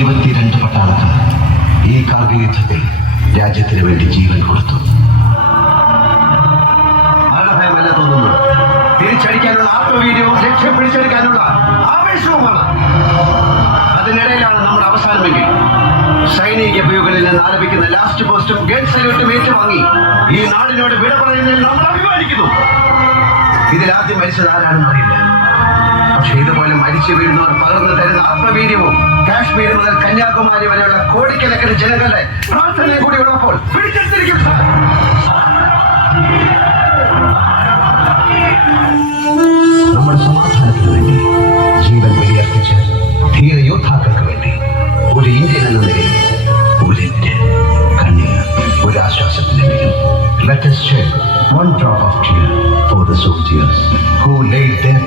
22 പട്ടാളക്കാർ ഈ കാർഗിൽ യുദ്ധത്തിൽ രാജ്യത്തിന് വേണ്ടി ജീവൻ കൊടുത്തു. മരണഭയമല്ല തോന്നുന്നു, തിരിച്ചടിക്കാനുള്ള ആത്മവീര്യവും ലക്ഷ്യം പിടിച്ചെടുക്കാനുള്ള ആവേശവുമാണ്. അതിനിടയിലാണ് നമ്മുടെ അവസാനമെങ്കിൽ സൈനിക വ്യൂകളിൽ നിന്ന് ആരംഭിക്കുന്ന ലാസ്റ്റ് പോസ്റ്റും ഗൺ സല്യൂട്ടും ഏറ്റുവാങ്ങി ഈ നാടിനോട് വിട പറയുന്നതിൽ നമ്മൾ അഭിമാനിക്കുന്നു. ഇതിൽ ആദ്യം മരിച്ചത് ആരാണെന്ന് അറിയില്ല. പക്ഷെ ഇതുപോലെ മരിച്ചു വീഴുന്നവർ പകർന്നു തരുന്ന ആത്മവീര്യവും കാശ്മീർ മുതൽ കന്യാകുമാരി വരെയുള്ള കോടിക്കണക്കിന് ജനങ്ങളുടെ പ്രാർത്ഥനയും കൂടി ഉള്ളപ്പോൾ പിടിച്ചെടുത്തിരിക്കും. നമ്മുടെ സമാധാനത്തിന് വേണ്ടി ജീവൻ ബലിയർപ്പിച്ച ധീര യോദ്ധാക്കൾക്ക് വേണ്ടി ഒരു ഇന്ത്യൻ എന്ന നിലയിൽ ഒരിറ്റ് കണ്ണീർ ഒരു ആശ്വാസത്തിലെങ്കിലും let us shed one drop of tear for the soldiers who laid their